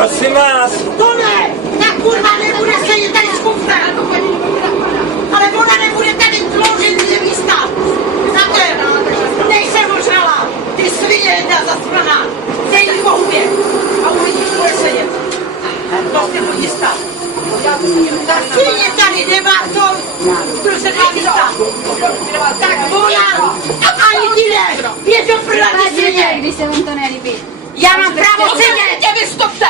Prosím vás. To ne! Ta kurva nebude sedět tady s kufrem! Ale ona nebude tady tvořit dvě místa! Znáte? Nejsem ožrala! Ty svině jedna zaspraná! Dej jí po hubě! A uvidíš, bude sedět! Prostě buď jistá! Ta svině tady nemá to, dva místa! Tak ona! Ani ti ne! Běž do prdelní svině! Když se vám to nelíbí. Já mám právo sedět! Okamžitě vystupte!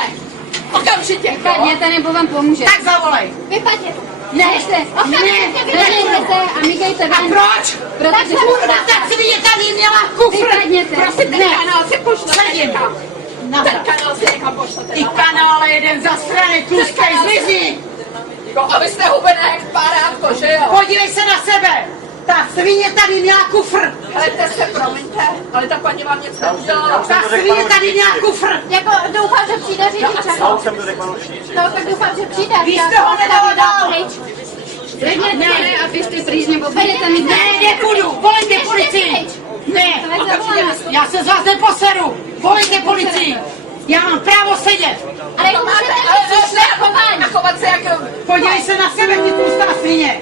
Okamžitě! Vypadněte nebo vám pomůže. Tak zavolej! Vypadněte! Ne! Vypadněte a mykejte A ven. proč? Protože Kurva, ta svině tady měla kufr! vypadněte. Prosím, ten kanál si pošlete Sedím. někam. Ten kanál si někam pošlete. Ty kanále jeden za strany, tluskej, zmizni! A vy jste hubené jak párátko, že jo? Podívej se na sebe! Ta svině tady měla kufr! Helejte se, promiňte, ale ta paní vám nic neudělala. Ta svině tady měla kufr! Jako doufám, že přijde řidič. No tak doufám, že přijde. Vy jste ho nedala dál! Ne, a běžte pryč, nebo budete mít... Ne, nepůjdu! Volejte policii! Ne! Já se z vás neposeru! Volejte policii! Já mám právo sedět! Ale musíte chování. Chovat se jak... Podívej se na sebe, ty tlustá svině!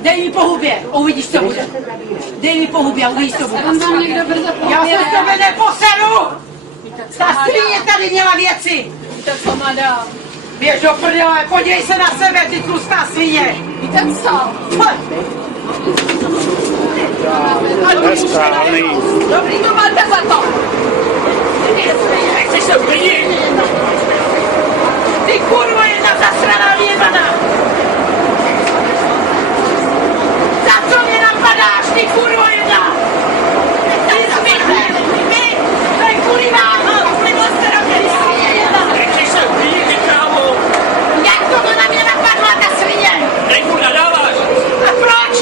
Dej mi po hubě, uvidíš, co bude. Dej mi po hubě, uvidíš, co bude. Tam vám někdo brzo Já pově. se z tebe neposeru! Ta svině tady měla věci! Víte co, madam? Běž do prdele, podívej se na sebe, ty tlustá svině! Víte co? To je správný. Dobrý, To máte za to! nechceš se uklidit? Ty kurvo, jedna zasraná věbaná! Za co mě napadáš, ty kurvo jedna? Ty zmizne! Vy! To je kvůli vám! Kvůli monsterovi! Ty svině jedna! Nechceš se uklidit, ty krávo. Jak to na mě napadla, ta svině? Nejku nadáváš. A proč?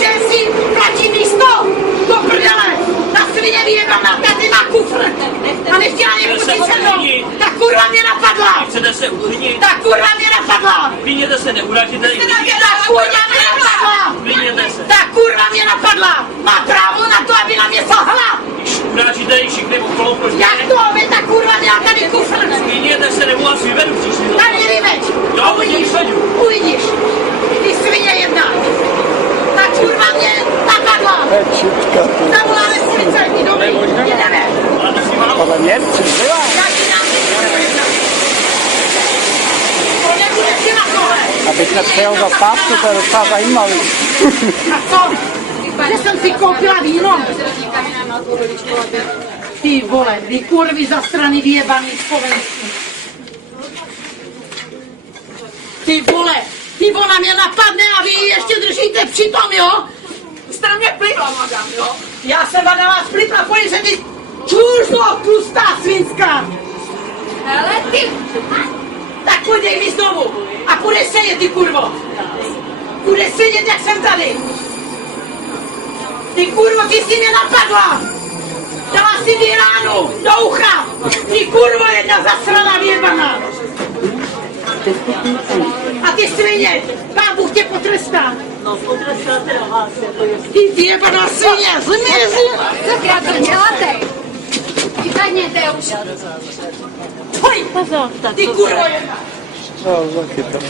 Že si platí místo? Do prdele! Ta svině vyjebaná, tady má kufr! A nechtěla mě pustit se mnou! Ta kurva mě napadla! Chcete se uklidnit? Ta kurva mě napadla! Klidněte se, neurážíte lidi. Ta kurva mě napadla! Klidněte se. Ta kurva mě napadla! Má právo na to, aby na mě sahla! Když urážíte i všichni okolo, proč ne? Jak to? Vy ta kurva měla tady kufr! Klidněte se, nebo vás vyvedu příští. Tady vyveď! Jo, Uvidíš! vyvedu. Uvidíš! Ty svině jedna! Ta kurva mě napadla! Zavoláme policajti, dobrý! Jedeme! Ale to si málo. Podle mě přišla. Já ti dám ty kurva jedna! To nebude si na tohle! Abych nepřijel za stávku, to je docela zajímavý. A co? Že jsem si koupila víno? Ty vole, vy kurvy za strany vyjebaný Slovensku. Ty vole, ty ona mě napadne a vy ji ještě držíte přitom, jo? Jste na mě plivla, madam, jo? Já jsem na vás plipla, pojď se ty čůžlo, tlustá svinská. Hele, ty... Tak podej mi znovu a půjdeš sedět, ty kurvo. Půjdeš sedět, jak jsem tady. Ty kurvo, ty jsi mě napadla. Dala si mi ránu do ucha. Ty kurvo, jedna zasraná vyjebaná. A ty svině, Pán Bůh tě potrestá. No, potrestá teda vás, jako jestli... Ty vyjebaná svině, zmizi. Tak já to děláte. Vypadněte už. Pojď, Pozor, tak ty to kurvo jedna. No, taky tam.